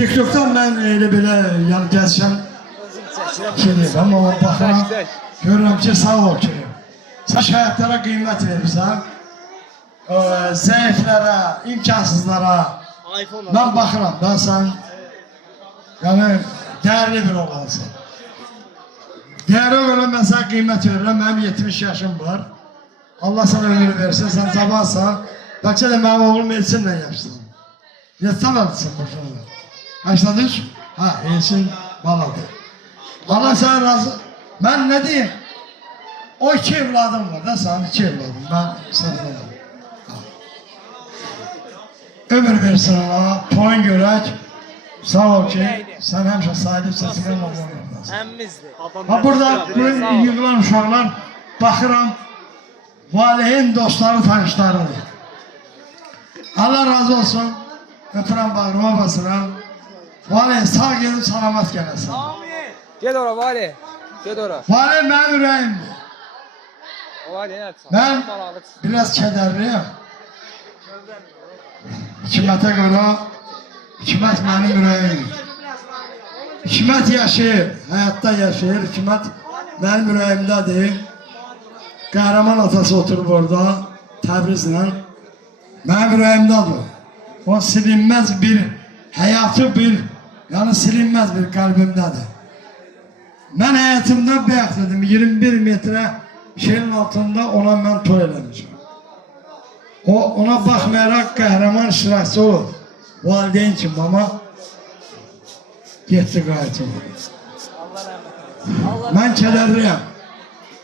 TikTok'dan ben elə belə yəni gəzişəm şeyəm, amma baxıram, görürəm ki, sağ ol ki, sən şəhidlərə qiymət verirsən, zəiflərə, imkansızlara, mən baxıram, ben sən yəni dəyərli bir oğlansın. Dəyərli oğlan mən sənə qiymət verirəm, mənim 70 yaşım var, Allah sana ömür versin, sən cavansan, bəlkə də mənim oğlum Elçinlə yaşsın. Yetsən alısın başına. 83? Ha, Elçin baladır. Allah sana razı. Ben ne diyeyim? O 2 evladım var da sana 2 evladım. Ben sana ömür versin ona, toyun görək. Sağ ol ki, sen hemşe sahip sesine olmalısın. Ha burada yığılan uşaqlar baxıram, valihin dostları, tanışlarıdır. Allah razı olsun. Öpürəm bağrıma basıram. Vali sağ gelip salamat gelesin. Gel ora Vali. Gel ora. Vali mənim ürəyimdir. Vali nə etsən? Ben biraz kədərliyim. Hikmətə görə hikmət mənim ürəyimdir. Hikmət yaşayır, həyatda yaşayır. Hikmət mənim ürəyimdədir. Qəhrəman atası oturub orada Təbrizlə. Mənim ürəyimdədir. O silinməz bir həyatı bir, yəni silinməz bir qəlbimdədir. Mən həyatımda bəxt edim, 21 metrə şeyin altında ona mən toy eləmişim. Ona baxmayaraq qəhrəman iştirakçı olur. Valideyn kimi ama getdi qayıtı. Mən kədərliyəm.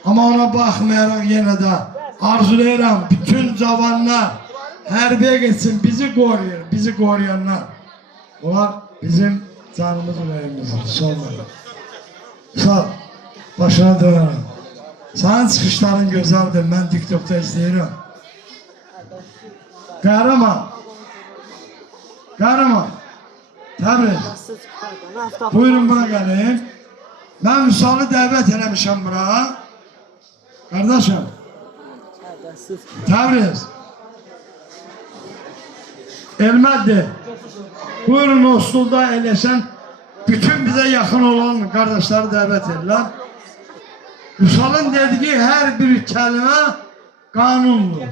Amma ona baxmayaraq yenə də arzulayıram bütün cavanlar hərbiyə geçsin, bizi qoruyur, bizi qoruyanlar. Onlar bizim canımız ürəyimizdir, sonları. Sağ, başına dönürüm. Sənin çıxışların gözəldir, mən TikTok'ta izləyirəm. Qəhrəman, Qəhrəman, Təbriz, buyurun buna gəlin. Mən Vüsalı dəvət eləmişəm bura. Qardaşım, Təbriz, Elməddir. Buyurun o stulda eləşən bütün bize yakın olan kardeşleri davet edirlər. Vüsalın dediği her bir kelime kanunlu.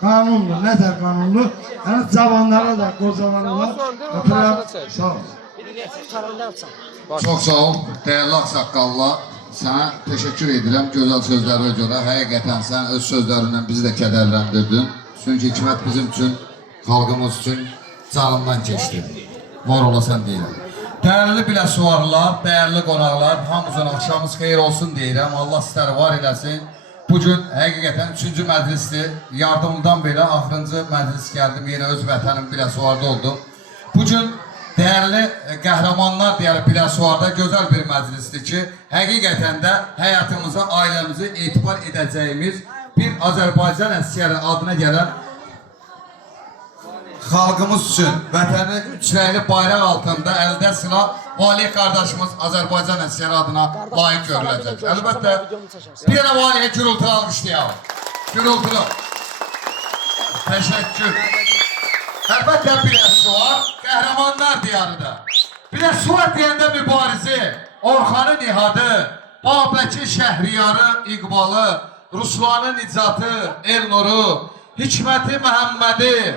Kanunlu. Nedir kanunlu? Yani zamanlara da, kozalara da. Öpürəm. Sağ ol. Çok sağ ol. Değerli aksaqqallar. Sana teşekkür edirəm gözəl sözlərə görə. Həqiqətən sən öz sözlərindən bizi də kədərləndirdin. Çünki hikmət bizim üçün, xalqımız üçün canından keçdi. Var olasan deyirəm. Değerli biləsuvarlar, değerli qonaqlar, hamımızın axşamımız xeyir olsun deyirəm. Allah sizləri var eləsin. Bugün həqiqətən 3-cü məclisdir. Yardımdan belə axırıncı məclis gəldim. Yenə öz vətənim Biləsuvarda oldum. Bugün değerli qəhrəmanlar deyəli Biləsuvarda gözəl bir məclisdir ki, həqiqətən də həyatımıza, ailəmizi etibar edəcəyimiz bir Azərbaycan əsgəri adına gələn xalqımız üçün vətəni üçrəyli bayraq altında əldə silah vali qardaşımız Azərbaycan əsgəri adına layiq görüləcək. Əlbəttə bir dənə valiyə gürültü almışlayalım. Gürültülü. Təşəkkür. Əlbəttə Biləsuvar qəhrəmanlar diyarıdır. Biləsuvar deyəndə mübarizi, Orxanı Nihadı, Babəki Şəhriyarı İqbalı, Ruslanı Nicatı, Elnuru, Hikməti Məhəmmədi,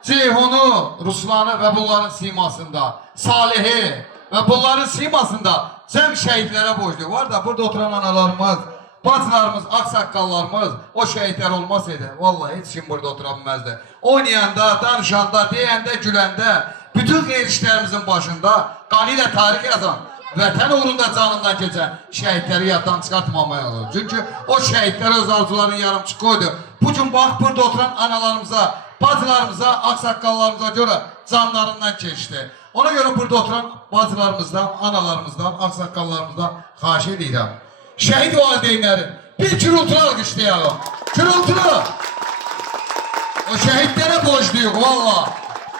Ceyhunu, Ruslanı və bunların simasında, Salihi və bunların simasında cəm şəhidlərə borclu. Var da burada oturan analarımız, bacılarımız, aksaqqallarımız o şəhidlər olmasaydı, vallahi heç kim burada otura bilməzdi. Oynayanda, danışanda, deyəndə, güləndə, bütün xeyir işlərimizin başında qanı ilə tarix yazan, vətən uğrunda canından keçən şəhidləri yaddan çıxartmamaya olur. Çünki o şəhidlər öz arzularının yarımçı qoydu. Bugün bax burada oturan analarımıza, bacılarımıza, aksaqqallarımıza görə canlarından keçdi. Ona görə burada oturan bacılarımızdan, analarımızdan, aksaqqallarımızdan xahiş edirəm. Şəhid valideynlərin bir gürültülü alqışlayalım. Gürültülü. O şəhidlərə borcluyuq valla.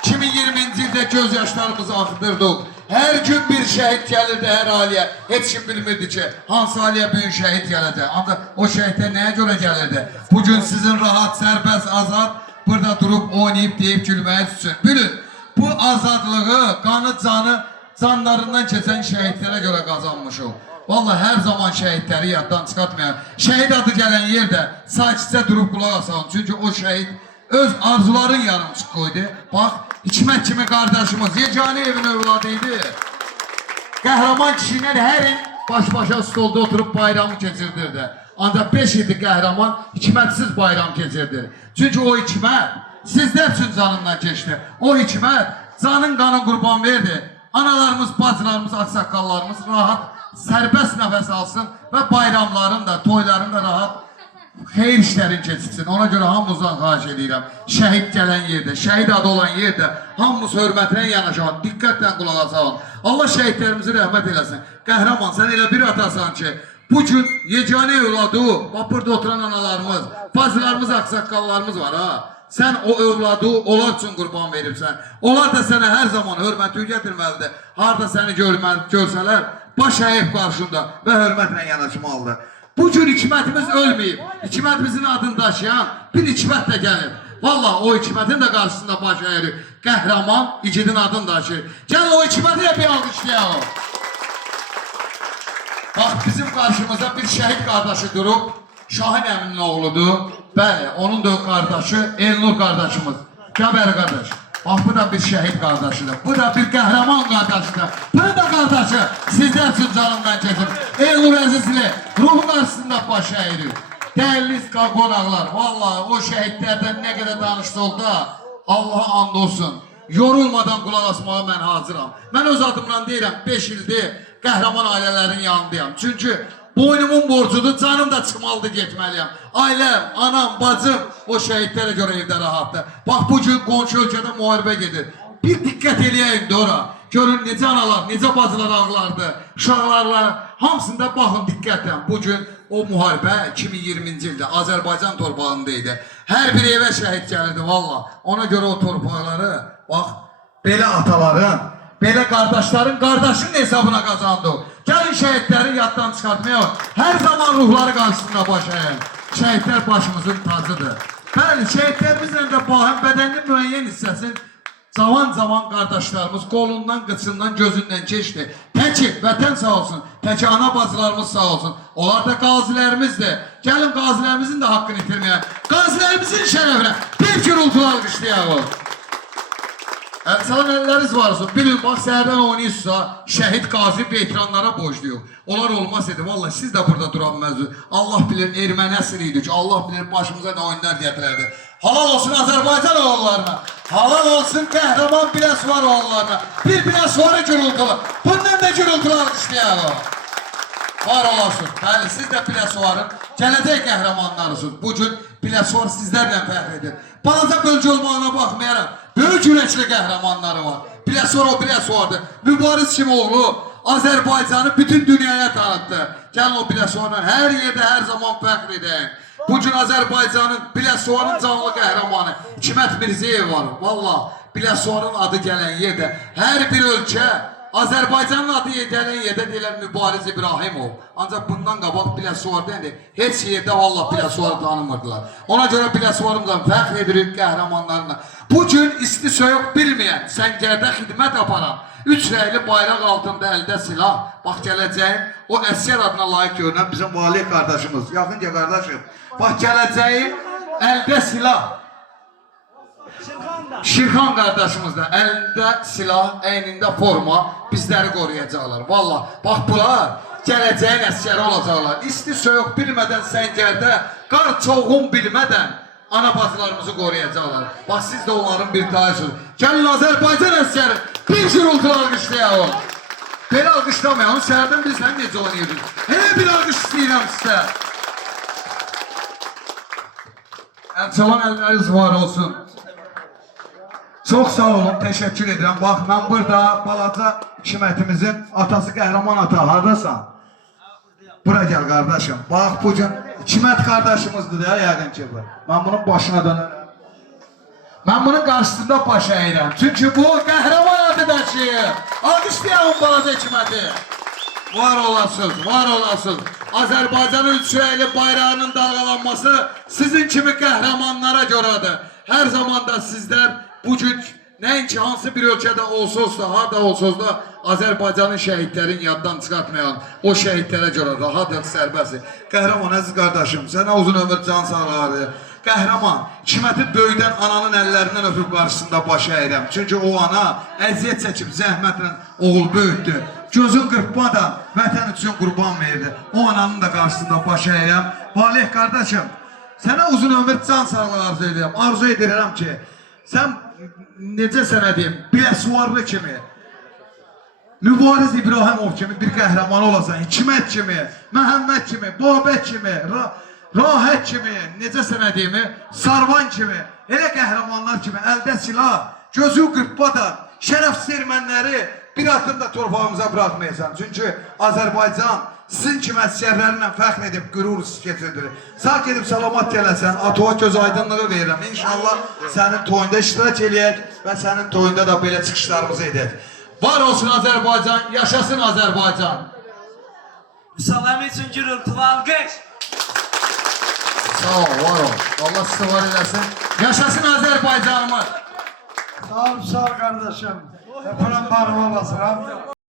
2020-ci ildə göz yaşlarımızı axıdırdıq. Hər gün bir şəhid gəlirdi hər ailəyə. Heç kim bilmirdi ki, hansı ailəyə büyük şəhid gələcək. Ancaq o şəhidlər nəyə görə gəlirdi? Bugün sizin rahat, sərbəst, azad burada durub, oynayıb, deyib, gülməyə üçün. Bilin, bu azadlığı, qanı, canlarından keçən şəhidlərə görə qazanmışıq. Vallahi hər zaman şəhidləri yaddan çıxartmayın. Şəhid adı gələn yerdə sakitcə durub qulaq asalım. Çünki o şəhid öz arzuların yarımçıq qoydu. Bax, Hikmət kimi qardaşımız yeganə evin övladı idi. Qəhrəman kişilər hər il baş-başa stolda oturub bayramı keçirdirdi. Ancaq 5 ildir qəhrəman hikmətsiz bayram keçirdi. Çünki o hikmət sizlər üçün canından keçdi. O hikmət canın qanı qurban verdi. Analarımız, bacılarımız, aksaqqallarımız rahat, sərbəst nəfəs alsın və bayramların da, toyların da rahat xeyir işlərin keçsin. Ona görə hamımızdan xahiş edirəm. Şəhid gələn yerdə, şəhid adı olan yerdə hamımız hörmətinə yanaşalım, diqqətlə qulaq asalım. Allah şəhidlərimizi rəhmət eləsin. Qəhrəman, sən elə bir atasan ki, bu gün yeganə övladı, bax burada oturan analarımız, bacılarımız, aksaqqallarımız var ha. Sən o övladı onlar üçün qurban veribsən. Onlar da sənə hər zaman hörməti gətirməlidir. Harada səni görsələr, baş əyib qarşında və hörmətlə yanaşmalıdır. Bu gün hikmətimiz ölməyib. Hikmətimizin adını daşıyan bir hikmət də gəlib. Vallahi o hikmətin də qarşısında baş əyir. Qəhrəman igidin adını daşıyır. Gəl o hikməti də bir alqışlayalım. Bax, bizim qarşımızda bir şəhid qardaşı durub, Şahin əminin oğludur. Bəli, onun da qardaşı Elnur qardaşımız. Kəbəri qardaş. Bax, bu da bir şəhid qardaşıdır. Bu da bir qəhrəman qardaşıdır. Bu da qardaşı sizlər üçün canımdan keçir. Elnur əzizli, ruhun qarşısında baş əyirik. Dəyərli qonaqlar, vallahi o şəhidlərdən nə qədər danışsaq da Allah'a and olsun. Yorulmadan qulaq asmağa mən hazıram. Mən öz adımdan deyirəm, 5 ildir qəhrəman ailələrin yanındayım. Çünki boynumun borcudur, canım da çıxmalıdır, getməliyəm. Ailəm, anam, bacım o şəhidlərə görə evdə rahatdır. Bax, bu gün qonşu ölkədə müharibə gedir. Bir diqqət eləyəyim də ora. Görün necə analar, necə bacılar ağlardı, uşaqlarla, hamısında baxın diqqətlə. Bu gün o müharibə 2020-ci ildə Azərbaycan torpağındaydı. Hər bir evə şəhid gəlirdi valla. Ona görə o torpaqları, bax, belə ataların, belə qardaşların, qardaşın hesabına qazandı. Gəlin şəhidləri yaddan çıxartmayaq. Hər zaman ruhları qarşısında baş əyək. Şəhidlər başımızın tacıdır. Bəli, şəhidlərimizlə də bahəm bədəninin müəyyən hissəsini zaman qardaşlarımız qolundan, qıçından, gözündən keçdi. Təki vətən sağ olsun, təki ana bacılarımız sağ olsun. Onlar da qazilərimizdir. Gəlin qazilərimizin də haqqını itirməyək. Qazilərimizin şərəfinə bir gürültü alqışlayaq. Əlçalan əlləriniz var olsun. Bir gün bax, səhərdən oynayırsa, şəhid qazi veteranlara borcluyuq. Onlar olmasaydı, vallahi siz də burada dura bilməzdiniz. Allah bilir, erməni əsr idi ki, Allah bilir başımıza nə oyunlar gətirərdi. Halal olsun Azərbaycan oğullarına. Halal olsun qəhrəman Biləsuvar oğullarına. Bir Biləsuvarı gürültülü. Bundan da gürültülü alqışlayaq. Var olasın. Bəli, siz də Biləsuvarın gələcək qəhrəmanlarısınız. Bu gün Biləsuvar sizlərlə fəxr edir. Balaca bölgə olmağına baxmayaraq, böyük ürəkli qəhrəmanları var. Biləsuvar o Biləsuvardır. Mübariz Kimoğlu Azərbaycanı bütün dünyaya tanıttı. Gəlin o Biləsuvarla hər yerdə, hər zaman fəxr edək. Bu gün Azərbaycanın, Biləsuvarın canlı qəhrəmanı Hikmət Mirzəyev var. Valla, Biləsuvarın adı gələn yerdə hər bir ölkə, Azərbaycanın adı gələn yerdə deyilər Mübariz İbrahimov. Ancaq bundan qabaq Biləsuvarda indi heç yerdə valla Biləsuvarı tanımırdılar. Ona görə Biləsuvarımızdan fəxr edirik qəhrəmanlarına. Bu gün isti soyuq bilməyən, səngərdə xidmət aparan, 3 rəyli bayraq altında əldə silah, bax gələcəyin o əsgər adına layiq görünən bizim vali qardaşımız, yaxınca qardaşım, bax gələcəyin əldə silah, Şirxan qardaşımız da əlində silah, əynində forma bizləri qoruyacaqlar. Valla, bax bunlar gələcəyin əsgəri olacaqlar. İsti soyuq bilmədən səngərdə, qar çoğun bilmədən ana bacılarımızı qoruyacaqlar. Bax, siz də onların bir tayısınız. Gəlin Azərbaycan əsgəri, bir gürültü alqışlayalım. Belə alqışlamayalım, səhərdən bilsən necə oynayırdınız. Hələ bir alqış istəyirəm sizə. Əlçalan əlləriniz var olsun. Çox sağ olun, təşəkkür edirəm. Bax, mən burada balaca Hikmətimizin atası qəhrəman ata, haradasan? Bura gəl qardaşım. Bax, bu gün Hikmət qardaşımızdır ya, yəqin ki bu. Mən bunun başına dönürəm. Mən bunun qarşısında baş əyirəm. Çünki bu qəhrəman adı daşıyır. Alqışlayalım balaca Hikməti. Var olasınız, var olasınız. Azərbaycanın üçrəyli bayrağının dalgalanması sizin kimi qəhrəmanlara görədir. Hər zaman da sizlər bu gün Nəinki hansı bir ölkədə olsa, harda olsa da Azərbaycanın şəhidlərin yaddan çıxartmayan o şəhidlərə görə rahat sərbəstdir. Qəhrəman əziz qardaşım, sənə uzun ömür can sağlığı. Qəhrəman, Hikməti böyüdən ananın əllərindən öpüb qarşısında baş əyirəm. Çünki o ana əziyyət çəkib zəhmətlə oğul böyütdü. Gözün qırpmadan vətən üçün qurban verdi. O ananın da qarşısında baş əyirəm. Valih qardaşım, sənə uzun ömür can sağlığı arzu edirəm. Arzu edirəm ki, sən necə sənə deyim, Biləsuvarlı kimi, Mübariz İbrahimov kimi bir qəhrəman olasan, Hikmət kimi, Məhəmməd kimi, Babək kimi, Rahət kimi, necə sənə deyim, Sarvan kimi, elə qəhrəmanlar kimi əldə silah, gözü qırpmadan şərəfsiz ermənləri bir addım da torpağımıza bırakmayasan. Çünki Azərbaycan sizin kimi əsgərlərlə fəxr edib qürur keçirdir. Sağ gedib salamat gələsən, Atoğa göz aydınlığı verirəm. İnşallah sənin toyunda iştirak eləyək və sənin toyunda da belə çıxışlarımızı edək. Var olsun Azərbaycan, yaşasın Azərbaycan. Salam üçün gürültülü alqış. Sağ ol, var ol. Allah sizi var eləsin. Yaşasın Azərbaycanımız. Sağ ol, sağ ol kardeşim. Öpürəm bağrıma basıram.